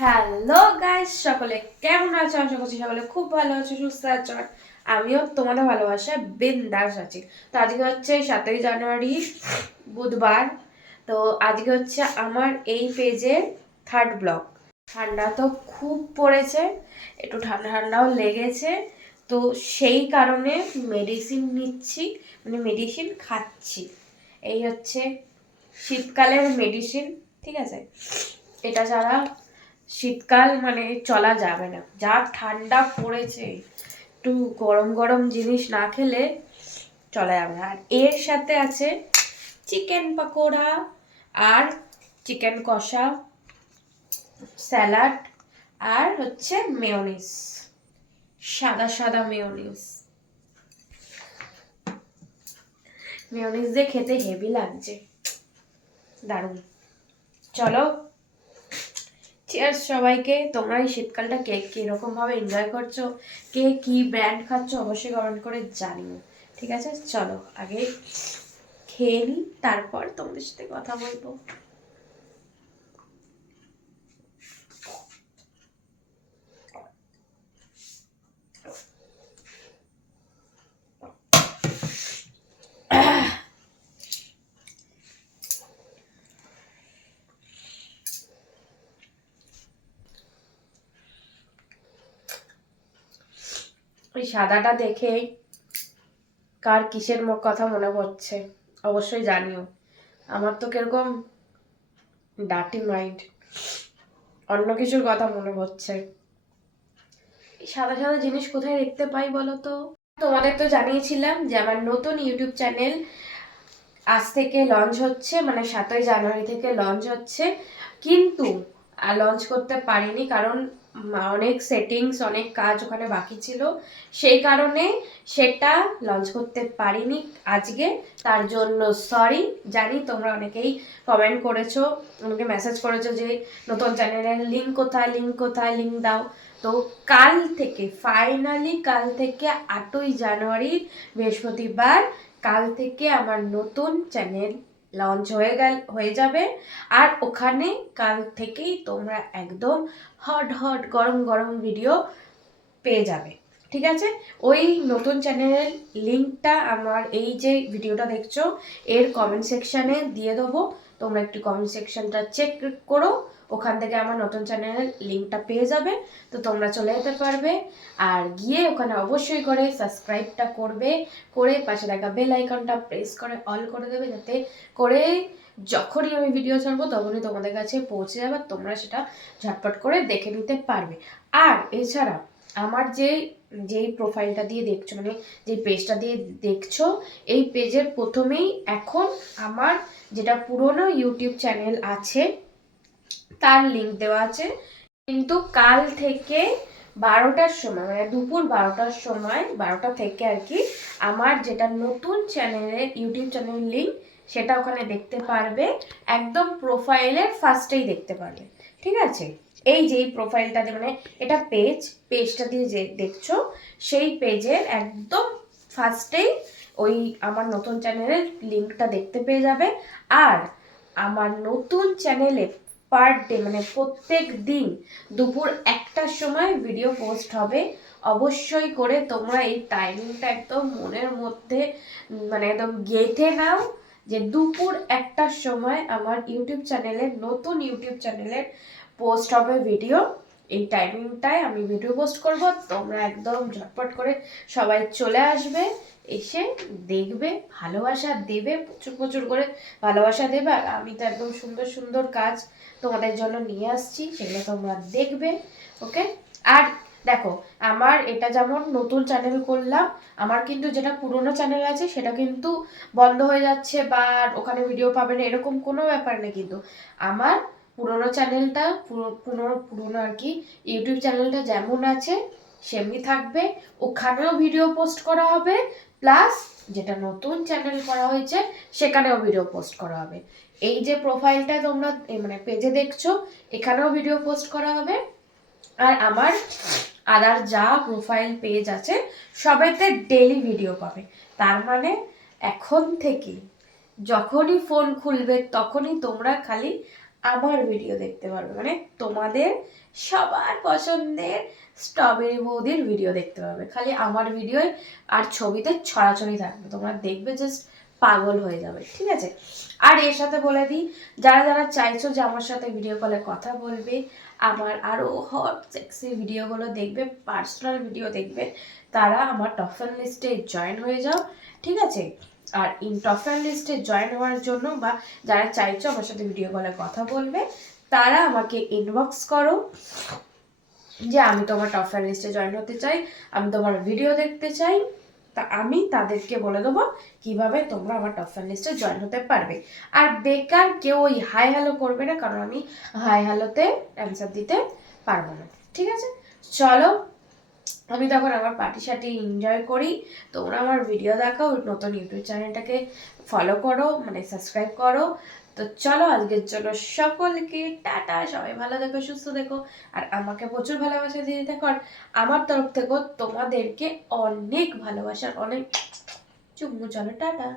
Hello guys সকলে কেমন আছো? আশা করছি সকলে খুব ভালো আছো, সুস্থ আছো। আমিও তোমাদের ভালোবাসা বিন্দাস আছি। তো আজকে হচ্ছে সাতই জানুয়ারি, বুধবার। তো আজকে হচ্ছে আমার এই পেজের থার্ড ব্লক ঠান্ডা তো খুব পড়েছে, একটু ঠান্ডা ঠান্ডাও লেগেছে। তো সেই কারণে মেডিসিন নিচ্ছি মানে মেডিসিন খাচ্ছি। এই হচ্ছে শীতকালের মেডিসিন ঠিক আছে? এটা ছাড়া শীতকাল মানে চলা যাবে না। যা ঠান্ডা পড়েছে, একটু গরম গরম জিনিস না খেলে চলা যাবে না। আর এর সাথে আছে চিকেন পকোড়া আর চিকেন কষা, স্যালাড আর হচ্ছে মেয়নিস, সাদা সাদা মেয়নিস। মেয়নিস দিয়ে খেতে হেভি লাগছে। দারুণ। চলো চিয়ার্স সবাইকে। তোমরা এই শীতকালটা কে কীরকমভাবে এনজয় করছ? কে কি ব্র্যান্ড খাচ্ছ? অবশ্যই কমেন্ট করে জানিও। ঠিক আছে? চলো, আগে খেয়ে নিই, তারপর তোমাদের সাথে কথা বলব। ওই সাদাটা দেখে কার কিসের মুখ কথা মনে পড়ছে? অবশ্যই জানিও। আমার তো কীরকম ডাটি মাইন্ড অন্য কিছুর কথা মনে পড়ছে। সাদা সাদা জিনিস কোথায় দেখতে পাই বলো তো তোমাদের তো জানিয়েছিলাম যে আমার নতুন ইউটিউব চ্যানেল আজ থেকে লঞ্চ হচ্ছে মানে সাতই জানুয়ারি থেকে লঞ্চ হচ্ছে। কিন্তু লঞ্চ করতে পারিনি কারণ অনেক সেটিংস অনেক কাজ ওখানে বাকি ছিল। সেই কারণে সেটা লঞ্চ করতে পারিনি আজকে। তার জন্য সরি জানি তোমরা অনেকেই কমেন্ট করেছ আমাকে মেসেজ করেছ যে নতুন চ্যানেলের লিঙ্ক কোথায় লিঙ্ক কোথায় লিঙ্ক দাও। তো কাল থেকে ফাইনালি কাল থেকে আটই জানুয়ারি, বৃহস্পতিবার, কাল থেকে আমার নতুন চ্যানেল লঞ্চ হয়ে গেল, হয়ে যাবে। আর ওখানে কাল থেকেই তোমরা একদম হট হট গরম গরম ভিডিও পেয়ে যাবে। ঠিক আছে? ওই নতুন চ্যানেলের লিঙ্কটা আমার এই যে ভিডিওটা দেখছ, এর কমেন্ট সেকশানে দিয়ে দেবো। তোমরা একটু কমেন্ট সেকশানটা চেক করো। ওখান থেকে আমার নতুন চ্যানেলের লিঙ্কটা পেয়ে যাবে, তো তোমরা চলে যেতে পারবে। আর গিয়ে ওখানে অবশ্যই করে সাবস্ক্রাইবটা করবে, করে পাশে থাকা বেল আইকনটা প্রেস করে অল করে দেবে, যাতে করে যখনই আমি ভিডিও ছাড়বো, তখনই তোমাদের কাছে পৌঁছে যাবে, তোমরা সেটা ঝটপট করে দেখে নিতে পারবে। আর এছাড়া আমার যে, যেই প্রোফাইলটা দিয়ে দেখছ মানে যে পেজটা দিয়ে দেখছ, এই পেজের প্রথমেই এখন আমার যেটা পুরনো ইউটিউব চ্যানেল আছে তার লিঙ্ক দেওয়া আছে। কিন্তু কাল থেকে বারোটার সময় মানে দুপুর বারোটার সময়, বারোটা থেকে আর কি, আমার যেটা নতুন চ্যানেলের ইউটিউব চ্যানেলের লিঙ্ক সেটা ওখানে দেখতে পারবে। একদম প্রোফাইলের ফার্স্টেই দেখতে পারবে। ঠিক আছে? এই যে এই প্রোফাইলটা দিয়ে মানে এটা পেজ পেজটা দিয়ে যে দেখছ, সেই পেজের একদম ফার্স্টেই ওই আমার নতুন চ্যানেলের লিঙ্কটা দেখতে পেয়ে যাবে। আর আমার নতুন চ্যানেলে পার ডে মানে প্রত্যেক দিন দুপুর একটার সময় ভিডিও পোস্ট হবে। অবশ্যই করে তোমরা এই টাইমিংটা একদম মনের মধ্যে মানে একদম গেঁথে নাও যে দুপুর একটার সময় আমার ইউটিউব চ্যানেলের নতুন ইউটিউব চ্যানেলের পোস্ট হবে ভিডিও এই টাইমিংটায় আমি ভিডিও পোস্ট করব। তোমরা একদম ঝটপট করে সবাই চলে আসবে। এসে দেখবে, ভালোবাসা দেবে, প্রচুর প্রচুর করে ভালোবাসা দেবে। আর আমি তো একদম সুন্দর সুন্দর কাজ তোমাদের জন্য নিয়ে আসছি, সেগুলো তোমরা দেখবে, ওকে? আর দেখো, আমার এটা যেমন নতুন চ্যানেল করলাম, আমার কিন্তু যেটা পুরনো চ্যানেল আছে, সেটা কিন্তু বন্ধ হয়ে যাচ্ছে বা ওখানে ভিডিও পাবে না, এরকম কোনো ব্যাপার নেই কিন্তু। আমার পুরনো চ্যানেলটা পুরো পুরনো পুরনো আর কি ইউটিউব চ্যানেলটা যেমন আছে, সেমনি থাকবে। ওখানেও ভিডিও পোস্ট করা হবে প্লাস যেটা নতুন চ্যানেল করা হয়েছে, সেখানেও ভিডিও পোস্ট করা হবে। এই যে প্রোফাইলটা তোমরা মানে পেজে দেখছ, এখানেও ভিডিও পোস্ট করা হবে। আর আমার আদার যা প্রোফাইল পেজ আছে, সবেতে ডেলি ভিডিও পাবে। তার মানে এখন থেকে যখনই ফোন খুলবে, তখনই তোমরা খালি আমার ভিডিও দেখতে পারবে। মানে তোমাদের সবার পছন্দের স্ট্রবেরি বৌদির ভিডিও দেখতে পাবে খালি আমার ভিডিও আর ছবিতে ছড়াছড়ি থাকবে। তোমরা দেখবে জাস্ট পাগল হয়ে যাবে, ঠিক আছে? আর এর সাথে বলে দিই, যারা যারা চাইছো যে আমার সাথে ভিডিও কলে কথা বলবে, আমার আরও হট সেক্সি ভিডিওগুলো দেখবে পার্সোনাল ভিডিও দেখবে, তারা আমার টপ ফ্যান লিস্টে জয়েন হয়ে যাও, ঠিক আছে? আর ইন টপ ফ্যান লিস্টে জয়েন হওয়ার জন্য বা যারা চাইছো আমার সাথে ভিডিও কলে কথা বলবে, তারা আমাকে ইনবক্স করো যে আমি তোমার টপ ফ্যান লিস্টে জয়েন হতে চাই, আমি তোমার ভিডিও দেখতে চাই। তা আমি তাদেরকে বলে দেবো কীভাবে তোমরা আমার টপ ফ্যান লিস্টে জয়েন হতে পারবে। আর বেকার কেউ ওই হাই হ্যালো করবে না, কারণ আমি হাই হ্যালোতে অ্যান্সার দিতে পারব না। ঠিক আছে? চলো আমি তখন আমার পার্টি সার্টি এনজয় করি। তোমরা আমার ভিডিও দেখাও, নতুন ইউটিউব চ্যানেলটাকে ফলো করো মানে সাবস্ক্রাইব করো। তো চলো, আজকের জন্য সকলকে টাটা, সবাই ভালো দেখো সুস্থ দেখো আর আমাকে প্রচুর ভালোবাসা দিয়ে দেখো আর আমার তরফ থেকেও তোমাদেরকে অনেক ভালোবাসার অনেক চুম্মু চলো, টাটা।